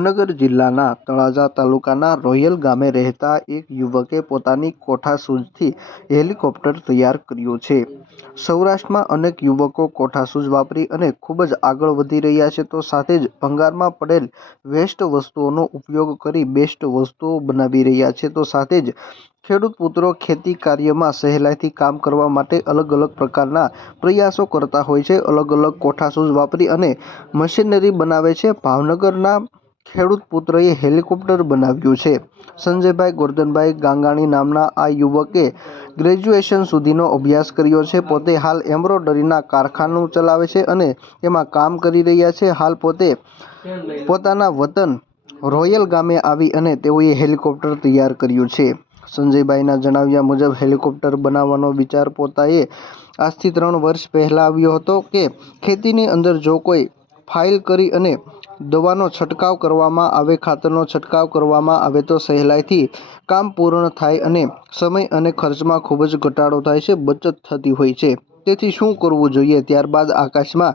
ભાવનગર જિલ્લાના તળાજા તાલુકાના રોયલ ગામે રહેતા એક યુવકે પોતાની કોઠાસૂઝથી હેલિકોપ્ટર તૈયાર કર્યું છે. સૌરાષ્ટ્રમાં અનેક યુવકો કોઠાસૂઝ વાપરી અને ખૂબ જ આગળ વધી રહ્યા છે તો સાથે જ ભંગારમાં પડેલ વેસ્ટ વસ્તુઓનો ઉપયોગ કરી બેસ્ટ વસ્તુઓ બનાવી રહ્યા છે તો સાથે જ ખેડૂત પુત્રો ખેતી કાર્યમાં સહેલાઈથી કામ કરવા માટે અલગ અલગ પ્રકારના પ્રયાસો કરતા હોય છે. અલગ અલગ કોઠાસૂઝ વાપરી અને મશીનરી બનાવે છે. ભાવનગરના ખેડૂત પુત્રએ હેલિકોપ્ટર બનાવ્યું છે. સંજયભાઈ ગોરધનભાઈ ગાંગાણી નામના આ યુવકે ગ્રેજ્યુએશન સુધીનો અભ્યાસ કર્યો છે. પોતે હાલ એમ્બ્રોઇડરીના કારખાનું ચલાવે છે અને તેમાં કામ કરી રહ્યા છે. હાલ પોતે પોતાના વતન રોયલ ગામે આવી અને તેઓએ હેલિકોપ્ટર તૈયાર કર્યું છે. સંજયભાઈના જણાવ્યા મુજબ, હેલિકોપ્ટર બનાવવાનો વિચાર પોતાએ આજથી ત્રણ વર્ષ પહેલાં આવ્યો હતો કે ખેતીની અંદર જો કોઈ ફાઇલ કરી અને દવાનો છંટકાવ કરવામાં આવે, ખાતરનો છંટકાવ કરવામાં આવે તો સહેલાઈથી કામ પૂર્ણ થાય અને સમય અને ખર્ચમાં ખૂબ જ ઘટાડો થાય છે, બચત થતી હોય છે. તેથી શું કરવું જોઈએ? ત્યારબાદ આકાશમાં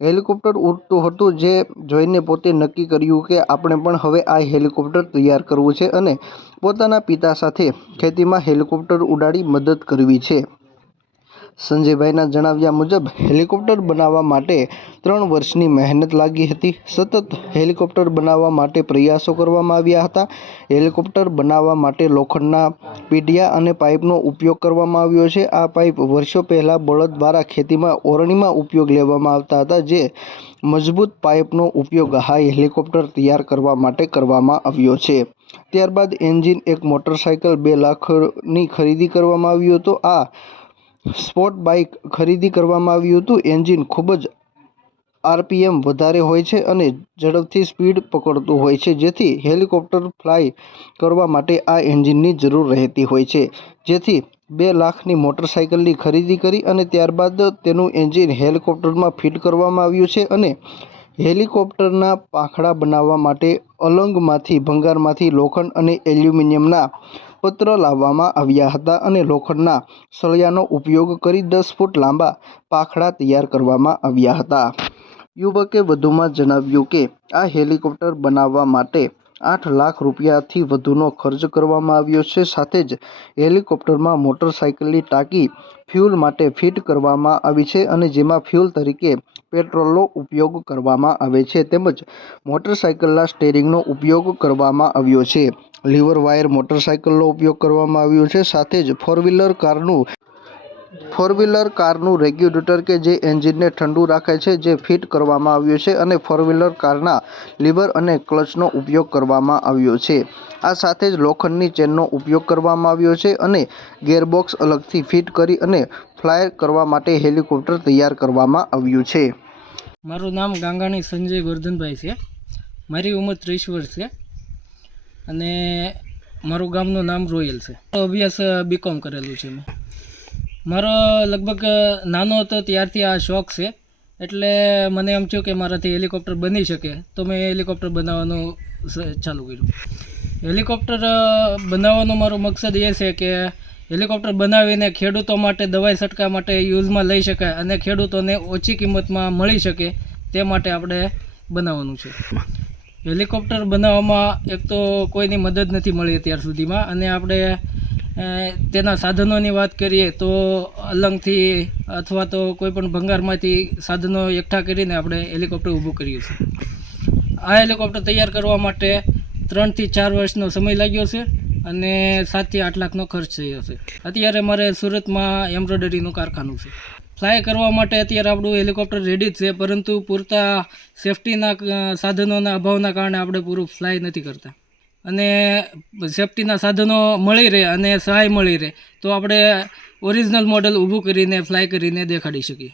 હેલિકોપ્ટર ઉડતું હતું જે જોઈને પોતે નક્કી કર્યું કે આપણે પણ હવે આ હેલિકોપ્ટર તૈયાર કરવું છે અને પોતાના પિતા સાથે ખેતીમાં હેલિકોપ્ટર ઉડાડી મદદ કરવી છે. સંજયભાઈના જણાવ્યા મુજબ, હેલિકોપ્ટર બનાવવા માટે ત્રણ વર્ષની મહેનત લાગી હતી. સતત હેલિકોપ્ટર બનાવવા માટે પ્રયાસો કરવામાં આવ્યા હતા. હેલિકોપ્ટર બનાવવા માટે લોખંડના પીડિયા અને પાઇપનો ઉપયોગ કરવામાં આવ્યો છે. આ પાઇપ વર્ષો પહેલાં બળદ દ્વારા ખેતીમાં ઓરણીમાં ઉપયોગ લેવામાં આવતા હતા, જે મજબૂત પાઇપનો ઉપયોગ હાઈ હેલિકોપ્ટર તૈયાર કરવા માટે કરવામાં આવ્યો છે. ત્યારબાદ એન્જિન એક મોટરસાયકલ બે લાખની ખરીદી કરવામાં આવ્યું હતું. આ સ્પોર્ટ બાઇક ખરીદી કરવામાં આવ્યું હતું. એન્જિન ખૂબ જ આરપીએમ વધારે હોય છે અને ઝડપથી સ્પીડ પકડતું હોય છે. જેથી હેલિકોપ્ટર ફ્લાય કરવા માટે આ એન્જિનની જરૂર રહેતી હોય છે. જેથી બે લાખની મોટરસાયકલની ખરીદી કરી અને ત્યારબાદ તેનું એન્જિન હેલિકોપ્ટરમાં ફિટ કરવામાં આવ્યું છે અને હેલિકોપ્ટરના પાંખડા બનાવવા માટે અલંગમાંથી ભંગારમાંથી લોખંડ અને એલ્યુમિનિયમના પત્ર લાવવામાં આવ્યા હતા અને લોખંડના સળિયાનો ઉપયોગ કરી દસ ફૂટ લાંબા પાખડા તૈયાર કરવામાં આવ્યા હતા. યુવકે વધુમાં જણાવ્યું કે, આ હેલિકોપ્ટર બનાવવા માટે આઠ લાખ રૂપિયાથી વધુનો ખર્ચ કરવામાં આવ્યો છે. સાથે જ હેલિકોપ્ટરમાં મોટરસાયકલની ટાંકી ફ્યુલ માટે ફિટ કરવામાં આવી છે અને જેમાં ફ્યુલ તરીકે પેટ્રોલનો ઉપયોગ કરવામાં આવે છે. તેમજ મોટરસાયકલના સ્ટેરિંગનો ઉપયોગ કરવામાં આવ્યો છે. લીવર વાયર મોટરસાયકલનો ઉપયોગ કરવામાં આવ્યો છે. સાથે જ ફોર વ્હીલર કારનું ફોર વ્હીલર કારનું રેગ્યુલેટર કે જે એન્જિનને ઠંડુ રાખે છે, જે ફિટ કરવામાં આવ્યું છે અને ફોર વ્હીલર કારના લીવર અને ક્લચનો ઉપયોગ કરવામાં આવ્યો છે. આ સાથે જ લોખંડની ચેનનો ઉપયોગ કરવામાં આવ્યો છે અને ગેરબોક્સ અલગથી ફિટ કરી અને ફ્લાય કરવા માટે હેલિકોપ્ટર તૈયાર કરવામાં આવ્યું છે. મારું નામ ગાંગાણી સંજય ગોરધનભાઈ છે. મારી ઉંમર ત્રીસ વર્ષ છે. અને મારું ગામનું નામ રોયલ છે. અભ્યાસ બીકોમ કરેલું છે મેં. મારો લગભગ નાનો હતો ત્યારથી આ શોખ છે. એટલે મને એમ થયું કે મારાથી હેલિકોપ્ટર બની શકે. તો મેં હેલિકોપ્ટર બનાવવાનું ચાલુ કર્યું. હેલિકોપ્ટર બનાવવાનો મારો મકસદ એ છે કે હેલિકોપ્ટર બનાવીને ખેડૂતો માટે દવાઈ છંટકાવ માટે યુઝમાં લઈ શકાય અને ખેડૂતોને ઓછી કિંમતમાં મળી શકે તે માટે આપણે બનાવવાનું છે. હેલિકોપ્ટર બનાવવામાં એક તો કોઈની મદદ નથી મળી અત્યાર સુધીમાં. અને આપણે તેના સાધનોની વાત કરીએ તો અલંગથી અથવા તો કોઈ પણ ભંગારમાંથી સાધનો એકઠા કરીને આપણે હેલિકોપ્ટર ઊભું કરીએ છીએ. આ હેલિકોપ્ટર તૈયાર કરવા માટે ત્રણથી ચાર વર્ષનો સમય લાગ્યો છે અને સાતથી આઠ લાખનો ખર્ચ થયો છે. અત્યારે મારે સુરતમાં એમ્બ્રોઇડરીનું કારખાનું છે. ફ્લાય કરવા માટે અત્યારે આપણું હેલિકોપ્ટર રેડી જ છે, પરંતુ પૂરતા સેફટીના સાધનોના અભાવના કારણે આપણે પૂરું ફ્લાય નથી કરતા. અને સેફટીના સાધનો મળી રહે અને સહાય મળી રહે, તો આપણે ઓરિજિનલ મોડલ ઊભું કરીને ફ્લાય કરીને દેખાડી શકીએ.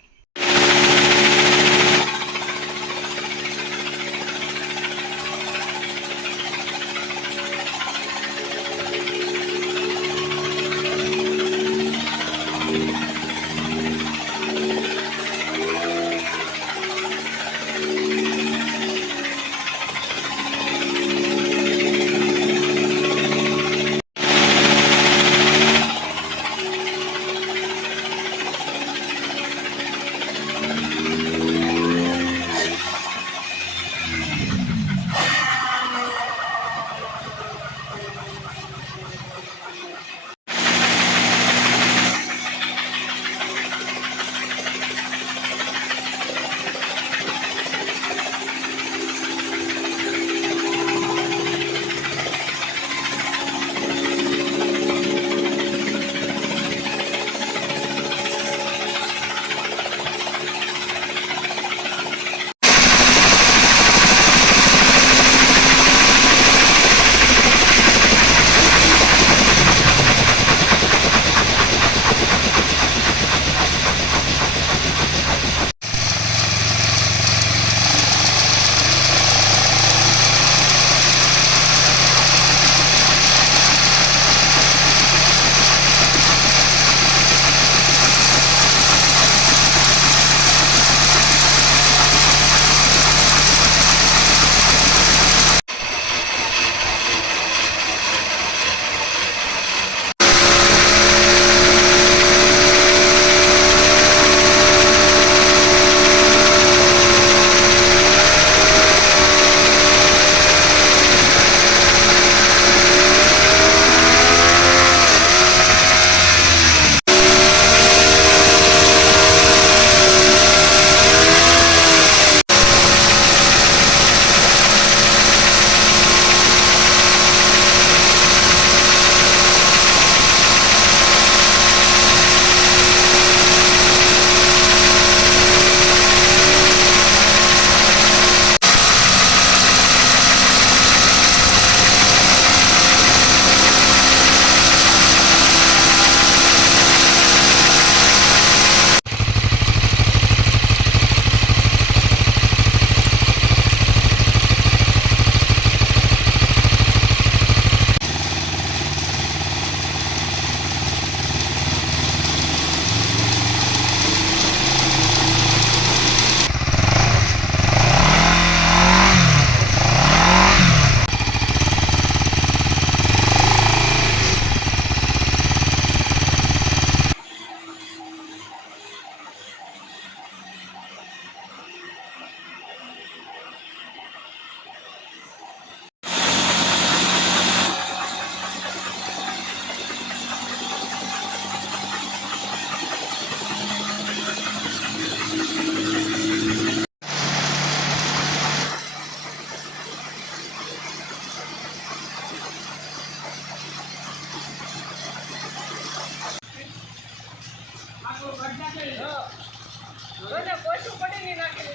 નાખી